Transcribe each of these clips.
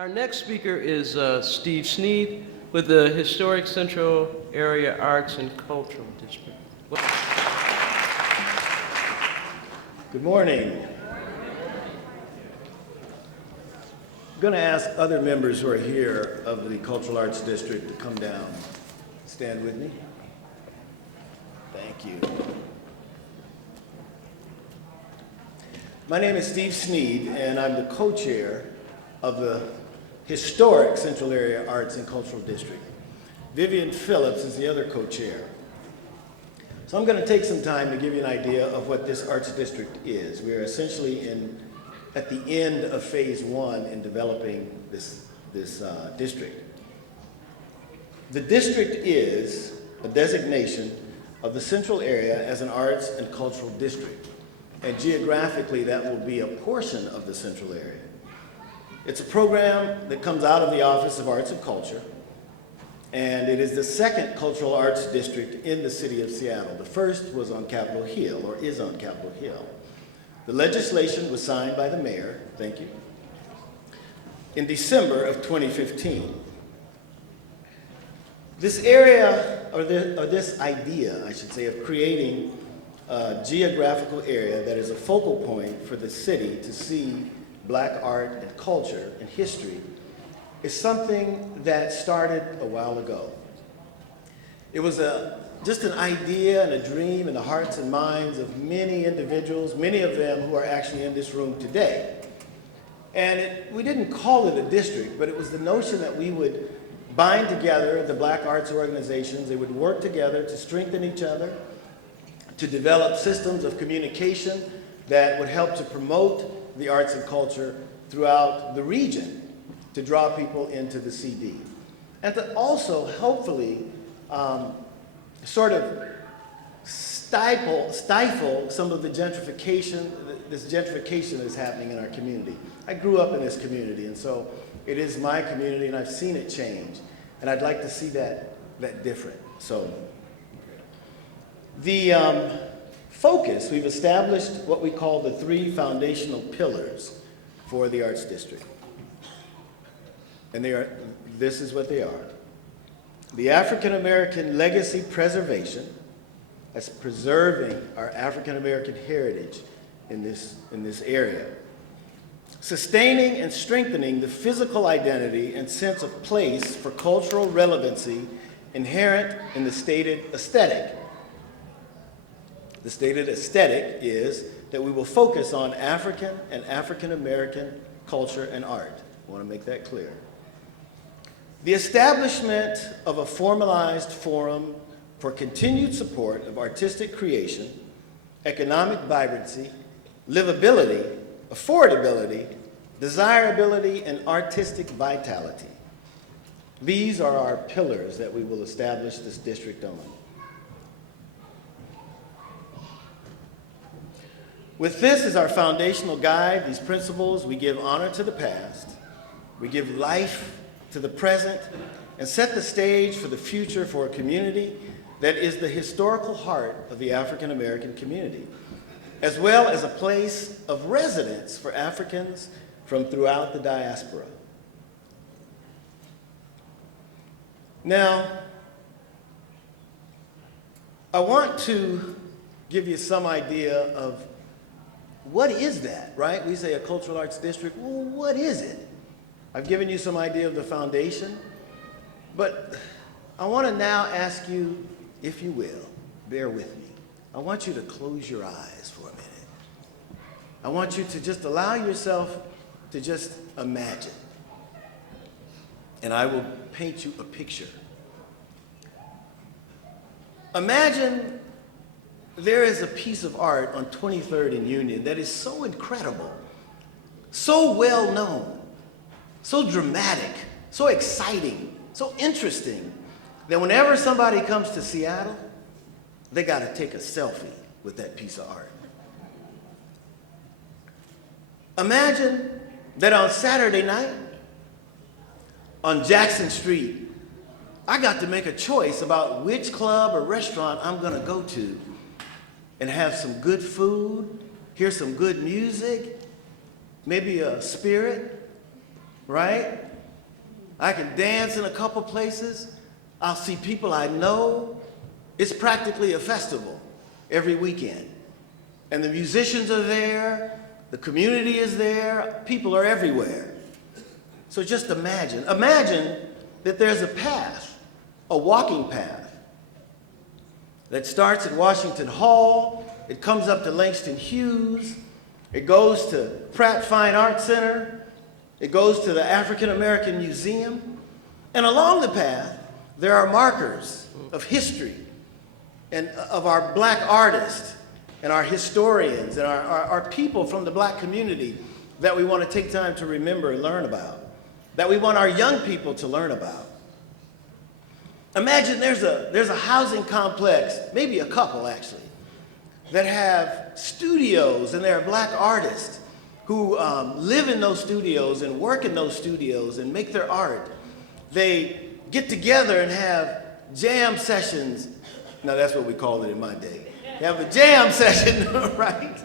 Our next speaker is Steve Sneed with the Historic Central Area Arts and Cultural District. Good morning. I'm going to ask other members who are here of the Cultural Arts District to come down. Stand with me. Thank you. My name is Steve Sneed, and I'm the co-chair of the Historic Central Area Arts and Cultural District. Vivian Phillips is the other co-chair. So I'm going to take some time to give you an idea of what this arts district is. We are essentially at the end of phase one in developing this district. The district is a designation of the central area as an arts and cultural district. And geographically, that will be a portion of the central area. It's a program that comes out of the Office of Arts and Culture, and it is the second cultural arts district in the city of Seattle. The first was on Capitol Hill, or is on Capitol Hill. The legislation was signed by the mayor, thank you, in December of 2015. This area, or this idea, I should say, of creating a geographical area that is a focal point for the city to see Black art and culture and history is something that started a while ago. It was just an idea and a dream in the hearts and minds of many individuals, many of them who are actually in this room today. And we didn't call it a district, but it was the notion that we would bind together the Black arts organizations. They would work together to strengthen each other, to develop systems of communication that would help to promote the arts and culture throughout the region, to draw people into the CD. And to also, hopefully, sort of stifle some of the gentrification, this gentrification that is happening in our community. I grew up in this community, and so it is my community, and I've seen it change. And I'd like to see that different. So the focus, we've established what we call the 3 foundational pillars for the Arts District. And this is what they are. The African American legacy preservation, that's preserving our African American heritage in this area. Sustaining and strengthening the physical identity and sense of place for cultural relevancy inherent in the stated aesthetic. The stated aesthetic is that we will focus on African and African American culture and art. I want to make that clear. The establishment of a formalized forum for continued support of artistic creation, economic vibrancy, livability, affordability, desirability, and artistic vitality. These are our pillars that we will establish this district on. With this as our foundational guide, these principles, we give honor to the past, we give life to the present, and set the stage for the future for a community that is the historical heart of the African American community, as well as a place of residence for Africans from throughout the diaspora. Now, I want to give you some idea of what is that, right? We say a cultural arts district. Well, what is it? I've given you some idea of the foundation, but I want to now ask you, if you will, bear with me. I want you to close your eyes for a minute. I want you to just allow yourself to just imagine. And I will paint you a picture. Imagine there is a piece of art on 23rd and Union that is so incredible, so well known, so dramatic, so exciting, so interesting, that whenever somebody comes to Seattle, they got to take a selfie with that piece of art. Imagine that on Saturday night, on Jackson Street, I got to make a choice about which club or restaurant I'm going to go to and have some good food, hear some good music, maybe a spirit, right? I can dance in a couple places. I'll see people I know. It's practically a festival every weekend. And the musicians are there, the community is there, people are everywhere. So just imagine that there's a path, a walking path, that starts at Washington Hall, it comes up to Langston Hughes, it goes to Pratt Fine Arts Center, it goes to the African American Museum, and along the path, there are markers of history and of our black artists and our historians and our people from the black community that we want to take time to remember and learn about, that we want our young people to learn about. Imagine there's a housing complex, maybe a couple actually, that have studios, and there are black artists who live in those studios and work in those studios and make their art. They get together and have jam sessions. Now that's what we called it in my day. You have a jam session, right?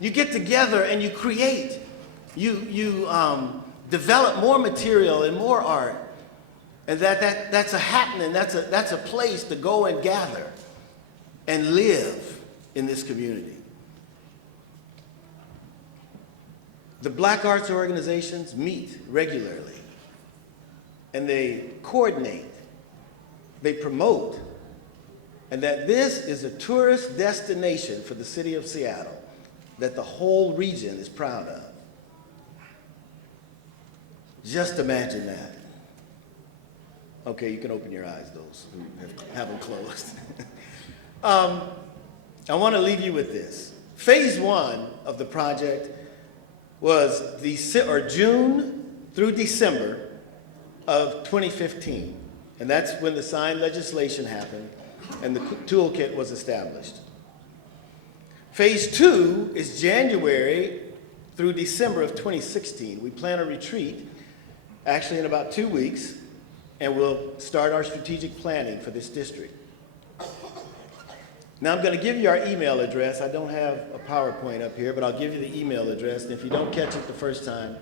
You get together and you create. You develop more material and more art. And that's a happening, that's a place to go and gather and live in this community. The black arts organizations meet regularly, and they coordinate, they promote, and that this is a tourist destination for the city of Seattle that the whole region is proud of. Just imagine that. Okay, you can open your eyes, those who have them closed. I want to leave you with this. Phase 1 of the project was June through December of 2015. And that's when the signed legislation happened and the toolkit was established. Phase 2 is January through December of 2016. We plan a retreat, actually in about 2 weeks, and we'll start our strategic planning for this district. Now I'm going to give you our email address. I don't have a PowerPoint up here, but I'll give you the email address, and if you don't catch it the first time,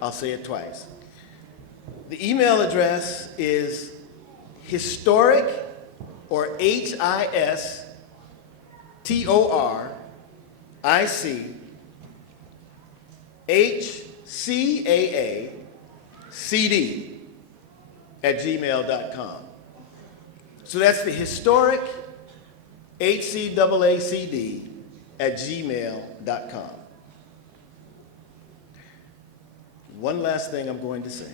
I'll say it twice. The email address is historic, or HISTORIC@gmail.com. So that's the historic HCAACD@gmail.com. One last thing I'm going to say.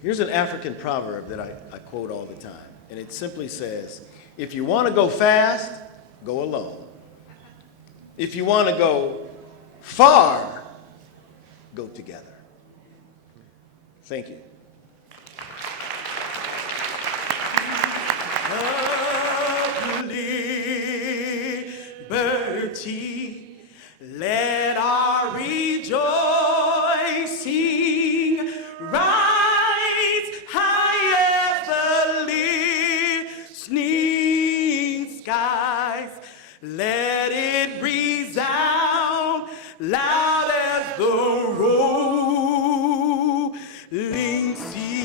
Here's an African proverb that I quote all the time, and it simply says, if you want to go fast, go alone. If you want to go far, go together. Thank you. Liberty, let our rejoicing rise high as the listening skies. Let it resound loud as the rolling sea.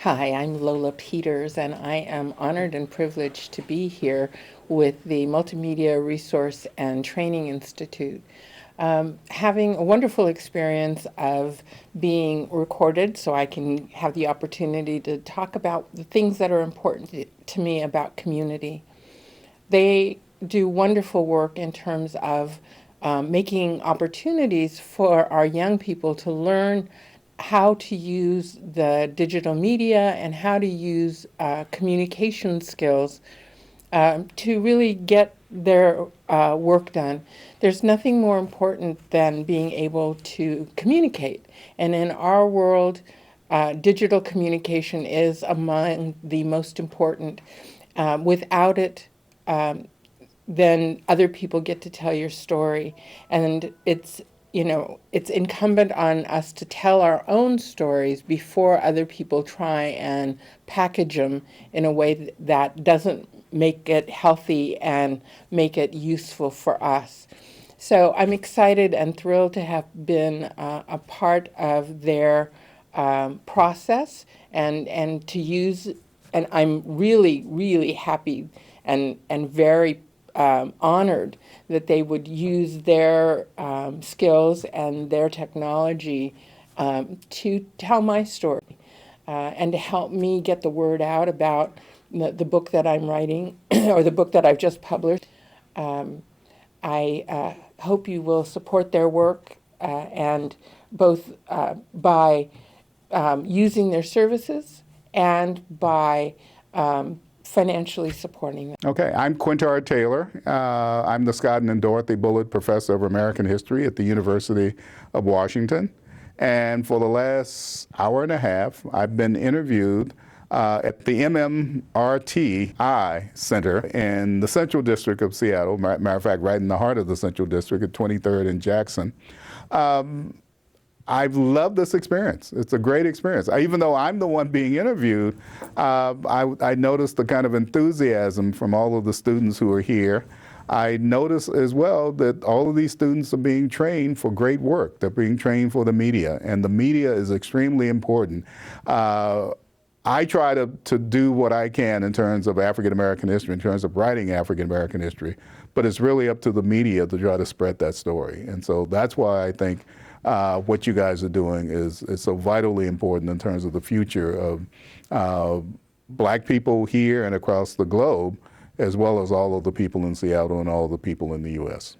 Hi, I'm Lola Peters, and I am honored and privileged to be here with the Multimedia Resource and Training Institute. Having a wonderful experience of being recorded so I can have the opportunity to talk about the things that are important to me about community. They do wonderful work in terms of making opportunities for our young people to learn how to use the digital media and how to use communication skills to really get their work done. There's nothing more important than being able to communicate. And in our world, digital communication is among the most important. Without it, then other people get to tell your story. And it's incumbent on us to tell our own stories before other people try and package them in a way that doesn't make it healthy and make it useful for us. So I'm excited and thrilled to have been a part of their process and to use, and I'm really, really happy and very honored that they would use their skills and their technology to tell my story and to help me get the word out about the book that I'm writing or the book that I've just published. I hope you will support their work and both by using their services and by financially supporting them. Okay, I'm Quintard Taylor. I'm the Scott and Dorothy Bullitt Professor of American History at the University of Washington. And for the last hour and a half, I've been interviewed at the MMRTI Center in the Central District of Seattle, matter of fact, right in the heart of the Central District at 23rd and Jackson. I've loved this experience. It's a great experience. Even though I'm the one being interviewed, I noticed the kind of enthusiasm from all of the students who are here. I notice as well that all of these students are being trained for great work. They're being trained for the media, and the media is extremely important. I try to do what I can in terms of African American history, in terms of writing African American history, but it's really up to the media to try to spread that story. And so that's why I think what you guys are doing is so vitally important in terms of the future of Black people here and across the globe, as well as all of the people in Seattle and all of the people in the U.S.